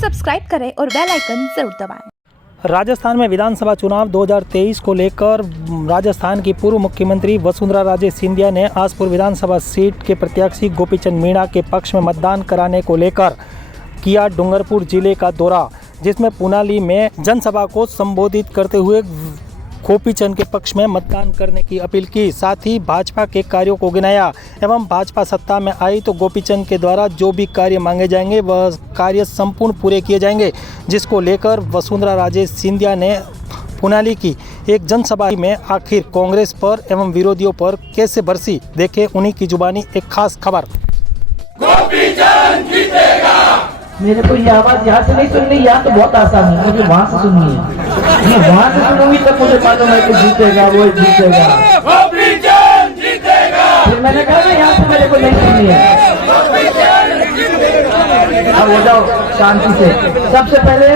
Subscribe करें और bell icon जरूर दबाएं। राजस्थान में विधानसभा चुनाव 2023 को लेकर राजस्थान की पूर्व मुख्यमंत्री वसुंधरा राजे सिंधिया ने आसपुर विधानसभा सीट के प्रत्याशी गोपीचंद मीणा के पक्ष में मतदान कराने को लेकर किया डूंगरपुर जिले का दौरा, जिसमें पुनाली में जनसभा को संबोधित करते हुए गोपीचंद के पक्ष में मतदान करने की अपील की। साथ ही भाजपा के कार्यों को गिनाया एवं भाजपा सत्ता में आई तो गोपीचंद के द्वारा जो भी कार्य मांगे जाएंगे वह कार्य संपूर्ण पूरे किए जाएंगे, जिसको लेकर वसुंधरा राजे सिंधिया ने पुनाली की एक जनसभा में आखिर कांग्रेस पर एवं विरोधियों पर कैसे बरसी, देखे उन्हीं की जुबानी एक खास खबर। गोपीचंद जीतेगा। मेरे को ये आवाज यहाँ से नहीं सुननी, यहाँ तो बहुत आसान है, मुझे वहाँ से सुननी है। मैं वहाँ से सुनूंगी तब मुझे मालूम है कि जीतेगा वो जीतेगा। गोपीचंद जीतेगा। फिर मैंने कहा ना यहाँ से मेरे को नहीं सुननी है। अब हो जाओ शांति से। सबसे पहले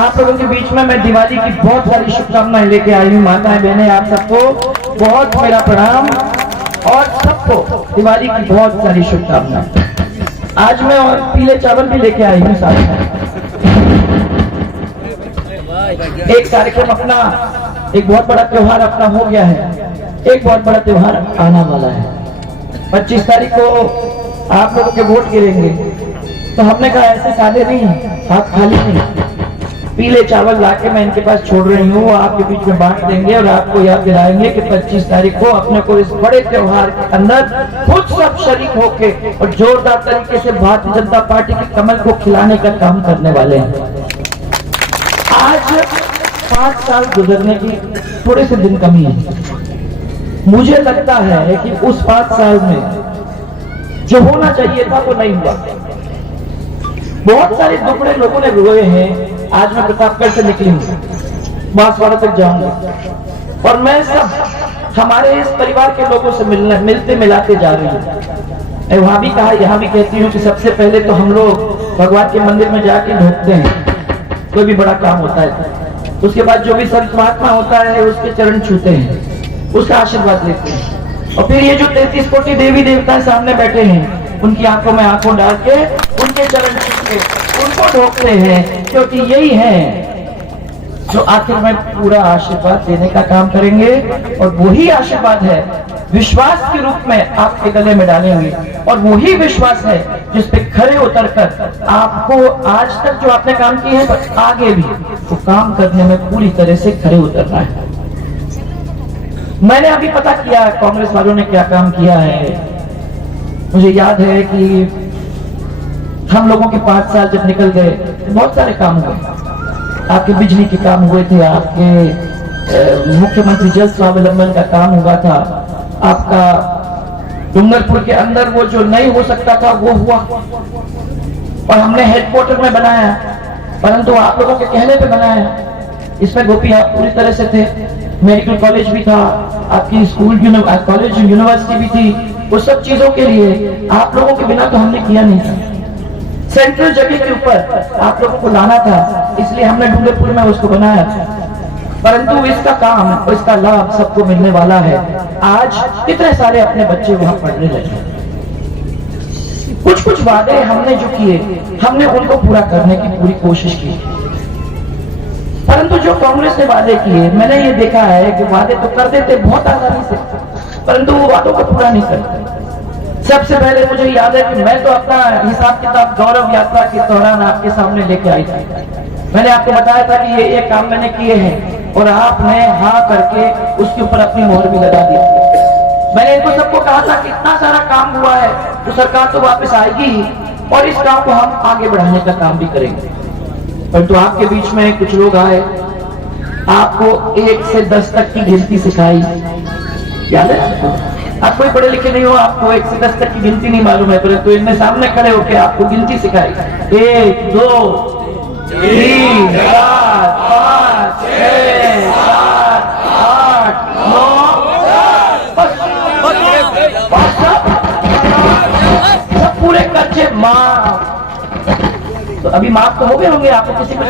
आप लोगों के बीच में मैं दिवाली की बहुत सारी शुभकामनाएं लेके आई हूँ। माताएं बहनें आप सबको बहुत मेरा प्रणाम और सबको दिवाली की बहुत सारी शुभकामनाएं। आज मैं और पीले चावल भी लेके आई हूँ साथ में। एक कार्यक्रम अपना, एक बहुत बड़ा त्योहार अपना हो गया है, एक बहुत बड़ा त्योहार आने वाला है। 25 तारीख को आप लोगों के वोट गिरेंगे, तो हमने कहा ऐसे काले नहीं, हाथ खाली नहीं, पीले चावल लाके मैं इनके पास छोड़ रही हूँ, आपके बीच में बांट देंगे और आपको याद दिलाएंगे कि 25 तारीख को अपने को इस बड़े त्योहार के अंदर खुद सब शरीक होके और जोरदार तरीके से भारतीय जनता पार्टी के कमल को खिलाने का काम करने वाले हैं। आज 5 साल गुजरने की थोड़े से दिन कमी है। मुझे लगता है कि उस 5 साल में जो होना चाहिए था वो नहीं हुआ। बहुत सारे दुबड़े लोगों ने रोए हैं। आज मैं प्रतापगढ़ से निकली हूँ, बांसवाड़ा तक जाऊंगा और मैं सब हमारे इस परिवार के लोगों से मिलते मिलाते जा रही हूँ। मैं वहां भी कहा, यहाँ भी कहती हूँ कि सबसे पहले तो हम लोग भगवान के मंदिर में जाके ढोकते हैं, कोई भी बड़ा काम होता है। उसके बाद जो भी संत महात्मा होता है उसके चरण छूते हैं, उसका आशीर्वाद लेते हैं और फिर ये जो 33 कोटि देवी देवता सामने बैठे हैं उनकी आंखों में आंखों डाल के उनके चरण छू के उनको ढोकते हैं, क्योंकि यही है जो आखिर में पूरा आशीर्वाद देने का काम करेंगे और वही आशीर्वाद है विश्वास के रूप में आपके गले में डालेंगे और वही विश्वास है जिस पे खड़े उतरकर आपको आज तक जो आपने काम किए हैं पर आगे भी वो काम करने में पूरी तरह से खड़े उतरना है। मैंने अभी पता किया कांग्रेस वालों ने क्या काम किया है। मुझे याद है कि हम लोगों के 5 साल जब निकल गए तो बहुत सारे काम हुए। आपके बिजली के काम हुए थे, आपके मुख्यमंत्री जल स्वावलंबन का काम हुआ था, आपका डूंगरपुर के अंदर वो जो नहीं हो सकता था वो हुआ और हमने हेडक्वार्टर में बनाया, परंतु आप लोगों के कहने पे बनाया। इसमें गोपी आप पूरी तरह से थे। मेडिकल कॉलेज भी था, आपकी स्कूल कॉलेज यूनिवर्सिटी भी थी। वो सब चीजों के लिए आप लोगों के बिना तो हमने किया नहीं था। सेंट्रल जगह के ऊपर आप लोगों को लाना था, इसलिए हमने डूंगरपुर में उसको बनाया था, परंतु इसका काम और इसका लाभ सबको मिलने वाला है। आज कितने सारे अपने बच्चे वहां पढ़ने लगे। कुछ वादे हमने जो किए हमने उनको पूरा करने की पूरी कोशिश की, परंतु जो कांग्रेस ने वादे किए मैंने ये देखा है कि वादे तो कर देते बहुत आसानी से, परंतु वो वादों को पूरा नहीं करते। सबसे पहले मुझे याद है कि मैं तो अपना हिसाब किताब गौरव यात्रा के दौरान आपके सामने लेके आई थी। मैंने आपको बताया था कि ये काम मैंने किए हैं और आपने हाँ करके उसके ऊपर अपनी मोहर भी लगा दी। मैंने इनको सबको कहा था कि इतना सारा काम हुआ है तो सरकार तो वापस आएगी ही और इस काम को हम आगे बढ़ाने का काम भी करेंगे। परंतु आपके बीच में कुछ लोग आए, आपको 1 से 10 तक की गिनती सिखाई। याद है आपको? आप कोई पढ़े लिखे नहीं हो, आपको 1 से 10 तक की गिनती नहीं मालूम है, परंतु इनमें सामने खड़े होकर आपको गिनती सिखाई। 1 2 3 4 5 6 7 8 9 सब पूरे कच्चे माफ। तो अभी माफ तो हो गए होंगे आपको, किसी को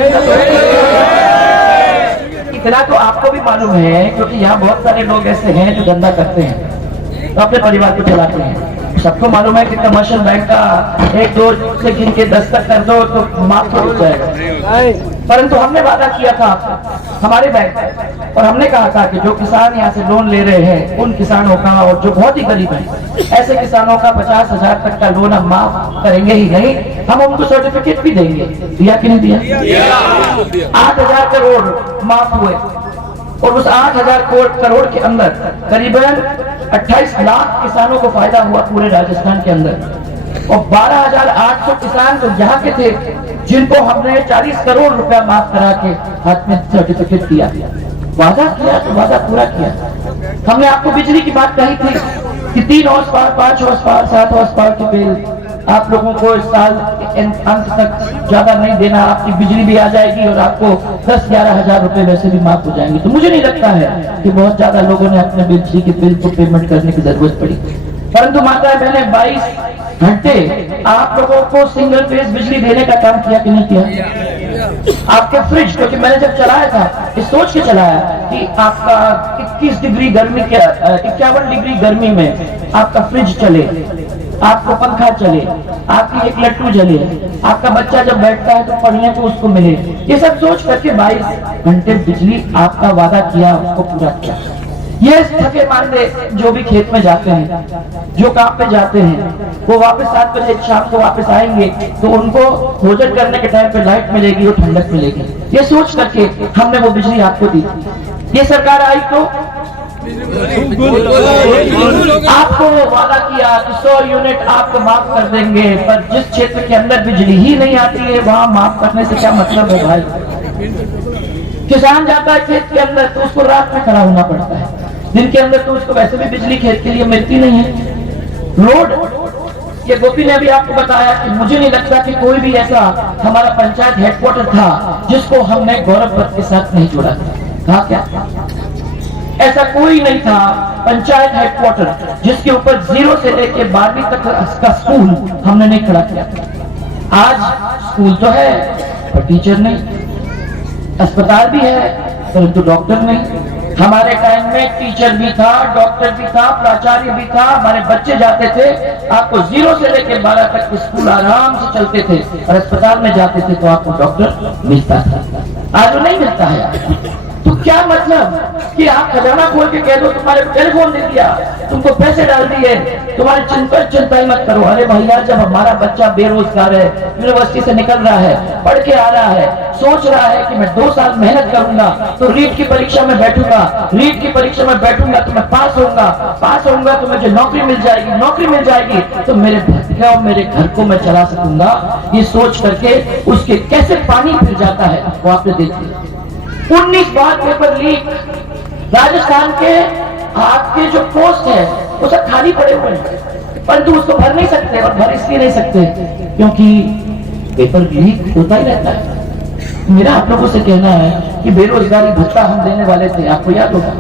इतना तो आपको भी मालूम है, क्योंकि यहाँ बहुत सारे लोग ऐसे हैं जो धंधा करते हैं तो अपने परिवार को चलाते हैं। सबको मालूम है कि कमर्शियल बैंक का 1 2 से गिन के 10 तक कर दो तो माफ हो जाएगा। परंतु हमने वादा किया था हमारे बैंक और हमने कहा था कि जो किसान यहाँ से लोन ले रहे हैं उन किसानों का, और जो बहुत ही गरीब है ऐसे किसानों का 50,000 तक का लोन हम माफ करेंगे ही नहीं, हम उनको सर्टिफिकेट भी देंगे। दिया कि नहीं दिया? 8,000 करोड़ माफ हुए और उस 8,000 करोड़ के अंदर करीबन 28 लाख किसानों को फायदा हुआ पूरे राजस्थान के अंदर, और 12,800 किसान तो यहाँ के थे जिनको हमने 40 करोड़ रुपया माफ करा के हाथ में सर्टिफिकेट दिया। वादा किया तो वादा पूरा किया। हमने आपको बिजली की बात कही थी कि 3 horse power, 5 horse power, 7 horse power के बिल आप लोगों को इस साल अंत तक ज्यादा नहीं देना, आपकी बिजली भी आ जाएगी और आपको 10-11 हजार रुपए वैसे भी माफ हो जाएंगे। तो मुझे नहीं लगता है कि बहुत ज्यादा लोगों ने अपने बिजली के बिल को पेमेंट करने की जरूरत पड़ी। परंतु माता बहने 22 घंटे आप लोगों को सिंगल फेज बिजली देने का काम किया कि नहीं किया? आपके फ्रिज, क्योंकि मैंने जब चलाया था इस सोच के चलाया कि आपका 21 डिग्री गर्मी के 51 डिग्री गर्मी में आपका फ्रिज चले, आपको पंखा चले, आपकी एक लट्टू जले, आपका बच्चा जब बैठता है तो पढ़ने को उसको मिले, ये सब सोच करके 22 घंटे बिजली आपका वादा किया उसको पूरा किया। ये थके मांदे जो भी खेत में जाते हैं, जो काम पे जाते हैं, वो वापस 7 बजे शाम को वापस आएंगे तो उनको भोजन करने के टाइम पे लाइट मिलेगी और ठंडक मिलेगी, ये सोच करके हमने वो बिजली आपको दी थी। ये सरकार आई तो आपको वादा किया कि 100 यूनिट आपको माफ कर देंगे, पर जिस क्षेत्र के अंदर बिजली ही नहीं आती है वहां माफ करने से क्या मतलब है भाई? किसान जाता है खेत के अंदर तो उसको रात में खड़ा होना पड़ता है, दिन के अंदर तो उसको वैसे भी बिजली खेत के लिए मिलती नहीं है। रोड, ये गोपी ने अभी आपको बताया कि मुझे नहीं लगता कि कोई भी ऐसा हमारा पंचायत हेडक्वार्टर था जिसको हमने गौरव पथ के साथ नहीं जोड़ा था। क्या ऐसा कोई नहीं था पंचायत हेडक्वार्टर जिसके ऊपर 0 से लेकर 12वीं तक का स्कूल हमने नहीं खड़ा किया। आज स्कूल तो है पर टीचर नहीं, अस्पताल भी है परंतु डॉक्टर नहीं। हमारे टाइम में टीचर भी था, डॉक्टर भी था, प्राचार्य भी था, हमारे बच्चे जाते थे, आपको 0 से लेकर 12 तक के स्कूल आराम से चलते थे, और अस्पताल में जाते थे तो आपको डॉक्टर मिलता था। आज नहीं मिलता है। तो क्या मतलब कि आप खजाना खोल के कह दो तुम्हारे टेलीफोन दे दिया, तुमको पैसे डाल दिए, तुम्हारी चिंता ही मत करो। अरे भैया, जब हमारा बच्चा बेरोजगार है, यूनिवर्सिटी से निकल रहा है, पढ़ के आ रहा है, सोच रहा है कि मैं 2 साल मेहनत करूंगा तो रीट की परीक्षा में बैठूंगा, रीट की परीक्षा में बैठूंगा तो मैं पास होऊंगा तो मुझे नौकरी मिल जाएगी तो मेरे भतीजा और मेरे घर को मैं चला सकूंगा, ये सोच करके उसके कैसे पानी फिर जाता है वो आपने देख लिया। 19 बार पेपर लीक, राजस्थान के आपके जो पोस्ट है वो सब खाली पड़े हुए हैं, परंतु उसको भर नहीं सकते, और भर इसलिए नहीं सकते क्योंकि पेपर लीक होता ही रहता है। मेरा आप लोगों से कहना है कि बेरोजगारी भत्ता हम देने वाले थे, आपको याद होगा,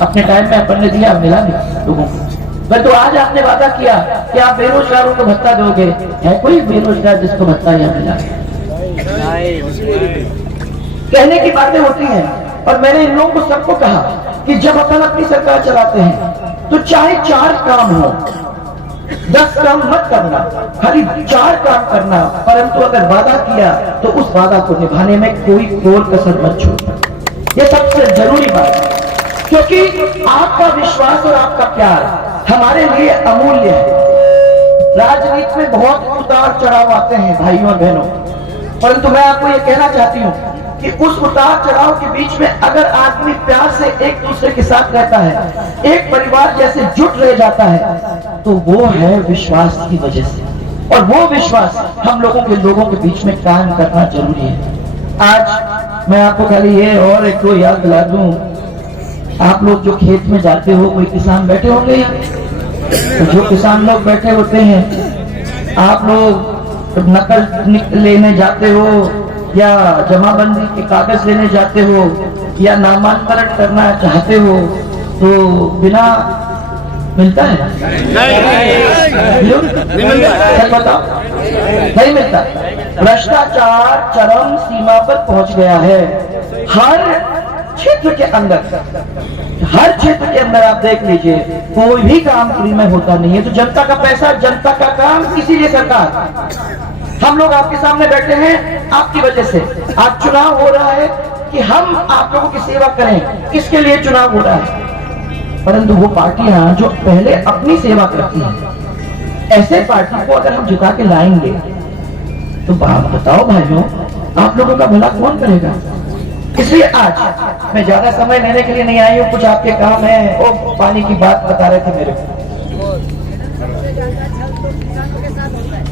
अपने टाइम में अपन ने दिया, मिला नहीं लोगों को। तो आज आपने वादा किया कि आप बेरोजगारों को भत्ता दोगे, है कोई बेरोजगार जिसको भत्ता यहाँ मिला? कहने की बातें होती हैं, और मैंने इन लोगों को सबको कहा कि जब अपन अपनी सरकार चलाते हैं तो चाहे 4 काम हो, 10 काम मत करना, खाली 4 काम करना, परंतु अगर वादा किया तो उस वादा को निभाने में कोई कोर कसर मत छोड़ना। ये सबसे जरूरी बात है, क्योंकि आपका विश्वास और आपका प्यार हमारे लिए अमूल्य है। राजनीति में बहुत उतार चढ़ाव आते हैं भाइयों और बहनों, परंतु मैं आपको ये कहना चाहती हूँ कि उस उतार चढ़ाव के बीच में अगर आदमी प्यार से एक दूसरे के साथ रहता है, एक परिवार जैसे जुट रह जाता है, तो वो है विश्वास की वजह से, और वो विश्वास हम लोगों के बीच में कायम करना जरूरी है। आज मैं आपको खाली ये और एक को याद दिला दूं, आप लोग जो खेत में जाते हो, कोई किसान बैठे होंगे यहाँ, तो जो किसान लोग बैठे होते हैं, आप लोग नकल लेने जाते हो या जमाबंदी के कागज लेने जाते हो या नामांतरण करना चाहते हो तो बिना मिलता है? नहीं मिलता, बताओ, नहीं मिलता। भ्रष्टाचार चरम सीमा पर पहुंच गया है हर क्षेत्र के अंदर, हर क्षेत्र के अंदर आप देख लीजिए, कोई भी काम फ्री में होता नहीं है। तो जनता का पैसा, जनता का काम, इसीलिए सरकार, हम लोग आपके सामने बैठे हैं आपकी वजह से। आज चुनाव हो रहा है कि हम आप लोगों की सेवा करें, इसके लिए चुनाव हो रहा है। परंतु वो पार्टियां जो पहले अपनी सेवा करती हैं, ऐसे पार्टी को अगर हम जिता के लाएंगे तो बात बताओ भाइयों, आप लोगों का भला कौन करेगा? इसलिए आज मैं ज्यादा समय लेने के लिए नहीं आई हूँ, कुछ आपके काम है। वो पानी की बात बता रहे थे मेरे को।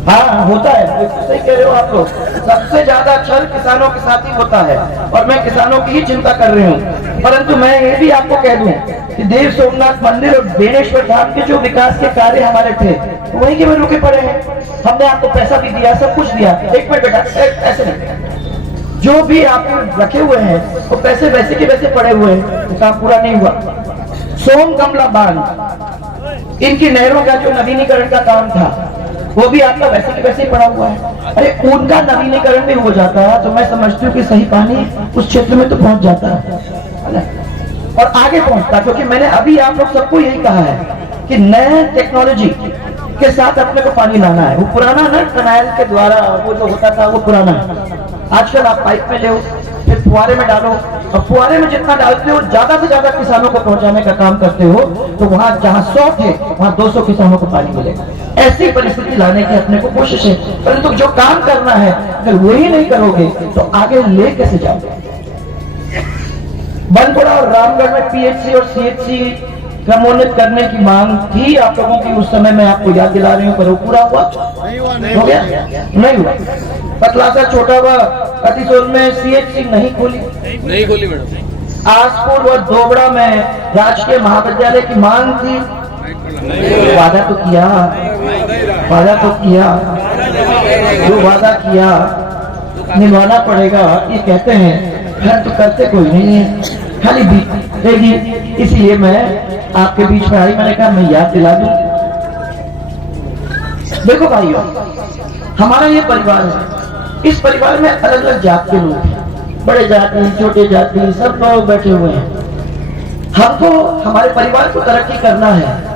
हाँ होता है, सही कह रहे हो आप लोग। सबसे ज्यादा छल किसानों के साथ ही होता है और मैं किसानों की ही चिंता कर रही हूँ। परंतु मैं ये भी आपको कह दूं कि देव सोमनाथ मंदिर और बेनेश्वर धाम के जो विकास के कार्य हमारे थे, वहीं के में रुके पड़े हैं। हमने आपको पैसा भी दिया, सब कुछ दिया। एक मिनट बेटा, ऐसे नहीं, जो भी आपने रखे हुए हैं वो पैसे वैसे के वैसे पड़े हुए हैं, तो काम पूरा नहीं हुआ। सोम कमला बांध, इनकी नहरों का जो नवीनीकरण का काम था, वो भी आपका वैसे के वैसे ही पड़ा हुआ है। अरे उनका नवीनीकरण भी हो जाता है तो मैं समझती हूँ कि सही पानी उस क्षेत्र में तो पहुंच जाता है और आगे पहुंचता, क्योंकि मैंने अभी आप लोग सबको यही कहा है कि नए टेक्नोलॉजी के साथ अपने को पानी लाना है। वो पुराना ना कनाल के द्वारा वो जो होता था वो पुराना है। आजकल आप पाइप में ले, फिर फुहारे में डालो, और फुहारे में जितना डालते हो ज्यादा से ज्यादा किसानों को पहुंचाने का काम करते हो, तो वहां जहां 100 थे वहां 200 किसानों को पानी मिलेगा। ऐसी परिस्थिति लाने की अपने को कोशिश है। परंतु जो काम करना है अगर वही नहीं करोगे तो आगे ले कैसे जाओगे? बनपुरा और रामगढ़ में पीएचसी और सीएचसी क्रमोन्नत करने की मांग थी आप लोगों की उस समय, मैं आपको याद दिला रही हूँ, पर वो पूरा हुआ? हो गया? नहीं हुआ। पतलासा छोटा हुआ कतिसोल में सीएचसी नहीं खोली मैडम। आसपुर व दोबड़ा में राजकीय महाविद्यालय की मांग थी, वादा तो किया, जो वादा किया निभाना पड़ेगा, ये कहते हैं, फिर तो करते कोई नहीं है, खाली देगी। इसलिए मैं आपके बीच में आई, मैंने कहा मैं याद दिला दूं। देखो भाइयों, हमारा ये परिवार है, इस परिवार में अलग अलग जात के लोग हैं, बड़े जाति, छोटे जाति, सब लोग बैठे हुए हैं। हमको हमारे परिवार को तरक्की करना है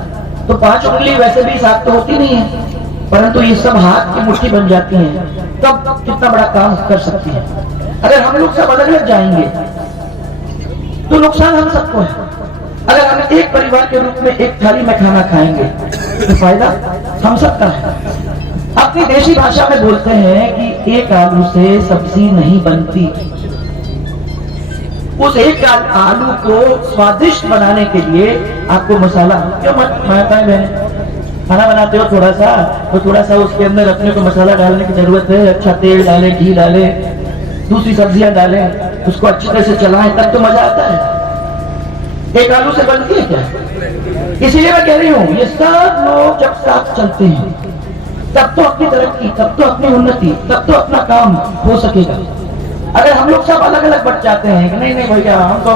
तो 5 उंगली वैसे भी साथ तो होती नहीं है, परंतु ये सब हाथ की मुट्ठी बन जाती है, तब कितना बड़ा काम कर सकती है। अगर हम लोग सब अलग अलग जाएंगे तो नुकसान हम सबको है। अगर हम एक परिवार के रूप में एक थाली में खाना खाएंगे तो फायदा हम सबका है। अपनी देशी भाषा में बोलते हैं कि एक आलू से सब्जी नहीं बनती। उस एक आलू को स्वादिष्ट बनाने के लिए आपको मसाला क्यों मत खाना बनाते हो थोड़ा सा, तो थोड़ा सा उसके अंदर अपने को मसाला डालने की जरूरत है। अच्छा तेल डालें, घी डालें, दूसरी सब्जियां डालें, उसको अच्छी तरह से चलाएं, तब तो मजा आता है। एक आलू से बनती है क्या? इसीलिए मैं कह रही हूँ, ये सब लोग जब साथ चलते हैं तब तो अपनी तरक्की, तब तो अपनी उन्नति, तब तो अपना काम हो सकेगा। अगर हम लोग सब अलग अलग बट जाते हैं कि नहीं नहीं भैया हम तो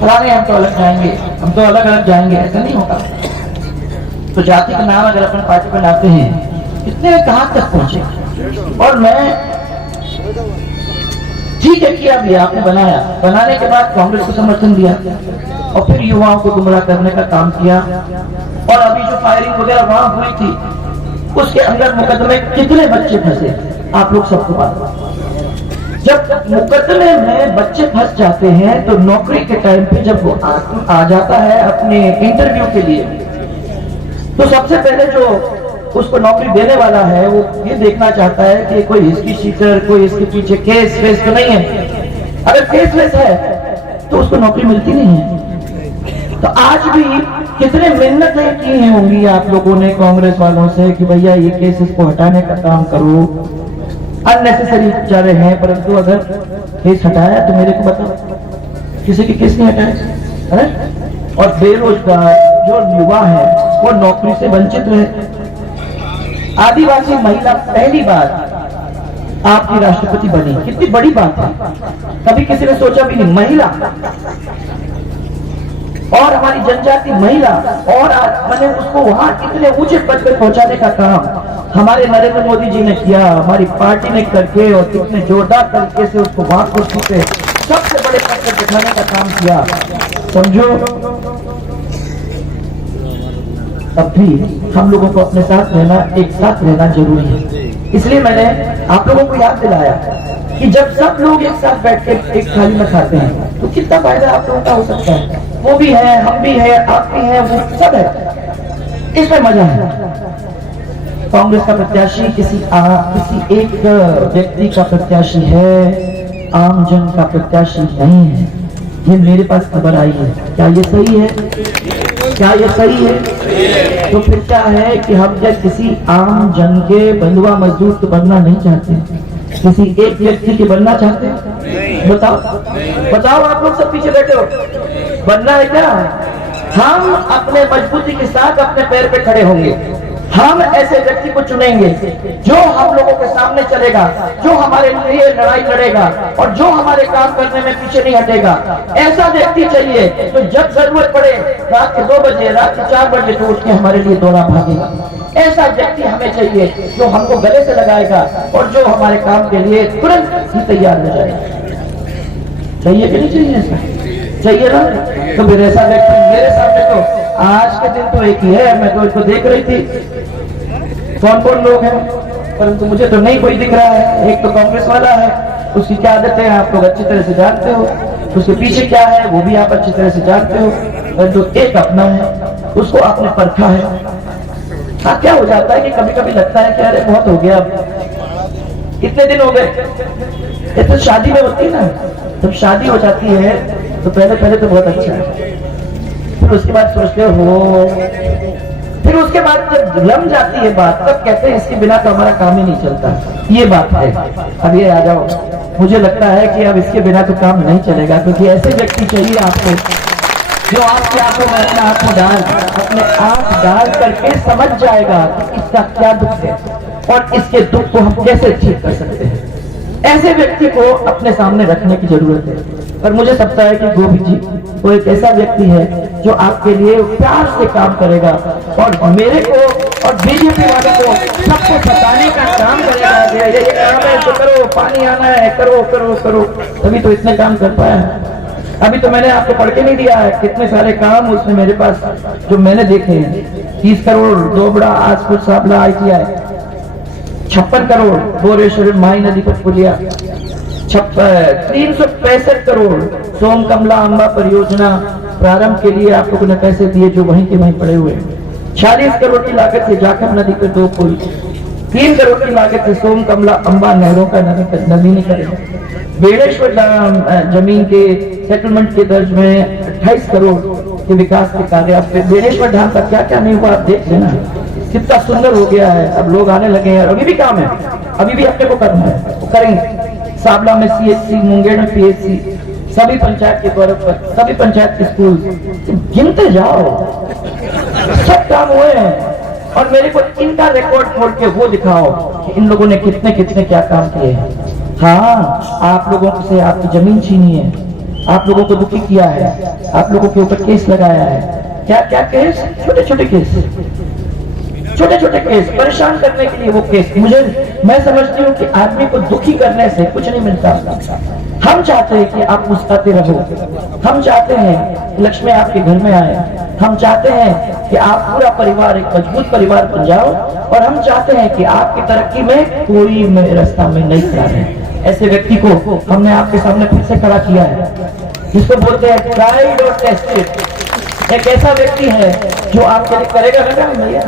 फलाने, हम तो अलग जाएंगे, हम तो अलग अलग जाएंगे, ऐसा नहीं होता। तो जाति का नाम अगर अपन पार्टी पर लाते हैं, कितने कहां तक पहुंचे। और मैं ठीक है किया भी, आपने बनाया, बनाने के बाद कांग्रेस को समर्थन दिया और फिर युवाओं को गुमराह करने का काम किया। और अभी जो फायरिंग वगैरह वहां हुई थी, उसके अंदर मुकदमे कितने बच्चे फंसे आप लोग सबको पता। जब मुकदमे में बच्चे फंस जाते हैं तो नौकरी के टाइम पे जब वो आ जाता है अपने इंटरव्यू के लिए, तो सबसे पहले जो उसको नौकरी देने वाला है वो ये देखना चाहता है कि कोई हिस्ट्री शीटर, कोई इसके पीछे केस वेस तो नहीं है। अगर केस वेस है तो उसको नौकरी मिलती नहीं है। तो आज भी कितने मिन्नतें की होंगी आप लोगों ने कांग्रेस वालों से कि भैया ये केस इसको हटाने का काम करो, अननेसेसरी जा रहे हैं। परंतु अगर केस हटाया तो मेरे को बताओ, किसी की केस नहीं हटाया है? और बेरोजगार जो युवा है वो नौकरी से वंचित रहे। आदिवासी महिला पहली बार आपकी राष्ट्रपति बनी, कितनी बड़ी बात है, कभी किसी ने सोचा भी नहीं। महिला और हमारी जनजाति महिला, और मैंने उसको वहां कितने ऊंचे पद पर पहुंचाने का काम हमारे नरेंद्र मोदी जी ने किया, हमारी पार्टी ने करके, और कितने जोरदार तरीके से उसको वहां कुर्सी पे सबसे बड़े पद पर बिठाने का काम किया। समझो अब भी हम लोगों को अपने साथ रहना, एक साथ रहना जरूरी है। इसलिए मैंने आप लोगों को याद दिलाया कि जब सब लोग एक साथ बैठ के एक थाली में खाते हैं तो कितना फायदा आप लोगों का हो सकता है। वो भी है, हम भी है, आप भी है, वो सब है, इसमें मजा है। कांग्रेस का प्रत्याशी किसी एक व्यक्ति का प्रत्याशी है, आम जन का प्रत्याशी नहीं है। ये मेरे पास खबर आई है, क्या ये सही है? क्या ये सही है? तो फिर क्या है कि हम क्या किसी आम जन के बंधुआ मजदूर तो बनना नहीं चाहते, किसी एक व्यक्ति के बनना चाहते हैं? बताओ आप लोग सब पीछे बैठे हो, बनना है क्या? हम अपने मजबूती के साथ अपने पैर पे खड़े होंगे। हम ऐसे व्यक्ति को चुनेंगे जो हम लोगों के सामने चलेगा, जो हमारे लिए लड़ाई लड़ेगा और जो हमारे काम करने में पीछे नहीं हटेगा। ऐसा व्यक्ति चाहिए तो जब जरूरत पड़े रात के 2 बजे, रात के 4 बजे तो उठ के हमारे लिए दौड़ा भागेगा। ऐसा व्यक्ति हमें चाहिए जो हमको गले से लगाएगा और जो हमारे काम के लिए तुरंत ही तैयार हो जाएगा। चाहिए कि नहीं चाहिए? ऐसा चाहिए ना? तो फिर ऐसा व्यक्ति मेरे सामने तो आज के दिन तो एक ही है। मैं तो इसको देख रही थी कौन कौन लोग हैं, परंतु मुझे तो नहीं कोई दिख रहा है। एक तो कांग्रेस वाला है, उसकी क्या आदतें हैं आप लोग अच्छी तरह से जानते हो, उसके पीछे क्या है वो भी आप अच्छी तरह से जानते हो। परंतु एक अपना है, उसको आपने परखा है। हाँ, क्या हो जाता है कि कभी कभी लगता है कि अरे बहुत हो गया, कितने दिन हो गए। ये तो शादी में होती है ना, जब शादी हो जाती है तो पहले तो बहुत अच्छा है, फिर उसके बाद सोचते हो, फिर उसके बाद जब लम जाती है बात तब कहते हैं इसके बिना तो हमारा काम ही नहीं चलता। ये बात है। अब ये आ जाओ, मुझे लगता है कि अब इसके बिना तो काम नहीं चलेगा, क्योंकि ऐसे व्यक्ति चाहिए आपको जो आपके आंखों में अपने आंख डाल करके समझ जाएगा कि इसका क्या दुख है और इसके दुख को हम कैसे ठीक कर सकते हैं। ऐसे व्यक्ति को अपने सामने रखने की जरूरत है। पर मुझे लगता है कि गोविंद जी वो एक ऐसा व्यक्ति है जो आपके लिए प्यार से काम करेगा और मेरे को और बीजेपी वाले को सबको बताने का काम करेगा। ये काम है तो करो, पानी आना है, करो करो करो, तभी तो इतने काम कर पाया है। अभी तो मैंने आपको पढ़ के नहीं दिया है कितने सारे काम उसने मेरे पास जो मैंने देखे हैं। 30 करोड़ दोबड़ा आसपुर साबला ITI, 56 करोड़ बोरेश्वर माई नदी पर पुलिया, 365 करोड़ सोम कमला अम्बा परियोजना प्रारंभ के लिए आप लोगों ने पैसे दिए जो वहीं के वहीं पड़े हुए। 40 करोड़ की लागत से जाखम नदी पर 2 पुल, 3 करोड़ की लागत से सोम कमला अम्बा नहरों का नवीनीकरण, बेड़ेश्वर जमीन के सेटलमेंट के दर्ज में 28 करोड़ के विकास के कार्य। बेड़ेश्वर धाम का क्या क्या नहीं हुआ आप देख लेना, कितना सुंदर हो गया है। अब लोग आने लगे हैं, अभी भी काम है, अभी भी अपने को करना है, वो करेंगे। साबला में CHC, मुंगेर में PHC, सभी पंचायत के गौरव पर, सभी पंचायत के स्कूल, गिनते जाओ, सब काम हुए हैं। और मेरे को इनका रिकॉर्ड खोल के वो दिखाओ कि इन लोगों ने कितने कितने क्या काम किए हैं। हाँ, आप लोगों से आपकी जमीन छीनी है, आप लोगों को दुखी किया है, आप लोगों के ऊपर केस लगाया है। क्या क्या केस? छोटे छोटे केस, छोटे छोटे केस, परेशान करने के लिए वो केस। मैं समझती हूँ कि आदमी को दुखी करने से कुछ नहीं मिलता। हम चाहते हैं कि आप मुस्कुराते रहो, हम चाहते हैं कि लक्ष्मी आपके घर में आए, हम चाहते हैं कि आप पूरा परिवार एक मजबूत परिवार बन जाओ और हम चाहते हैं कि आपकी तरक्की में कोई रास्ता में नहीं खड़ा रहे। ऐसे व्यक्ति को हमने आपके सामने फिर से खड़ा किया है, जिसको बोलते हैं ट्राइड और टेस्टेड। एक ऐसा व्यक्ति है जो आपके लिए करेगा ना भैया,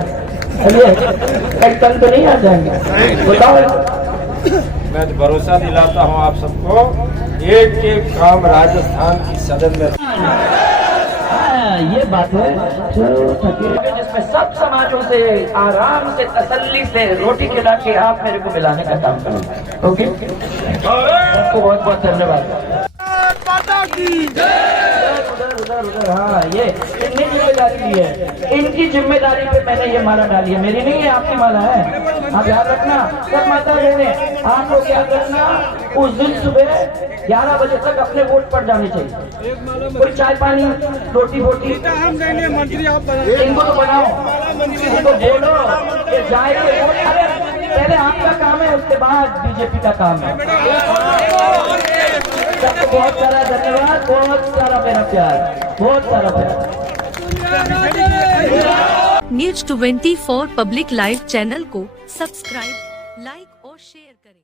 चलिए कई तंग तो नहीं आ जाएंगे, बताओ। मैं भरोसा दिलाता हूँ आप सबको, एक एक काम राजस्थान की सदन में ये बात है। चलो जिसमें सब समाजों से आराम से तसल्ली से रोटी खिला के आप मेरे को मिलाने का काम करो। ओके, आपको बहुत बहुत धन्यवाद। उधर हाँ, ये इनकी जिम्मेदारी ली है, इनकी जिम्मेदारी पे मैंने ये माला डाली है, मेरी नहीं है, आपकी माला है। आप याद रखना सब माता बहने, आप लोग याद रखना उस दिन सुबह 11 बजे तक अपने वोट पर जाने चाहिए। कोई चाय पानी रोटी वोटी मंत्री आप इनको तो बनाओ, इनको बोलो कि जाए के वोट। पहले आपका काम है, उसके बाद बीजेपी का काम है। सबको बहुत सारा धन्यवाद, बहुत सारा मेरा प्यार। बहुत सारा प्यार। न्यूज 24 पब्लिक लाइव चैनल को सब्सक्राइब, लाइक और शेयर करें।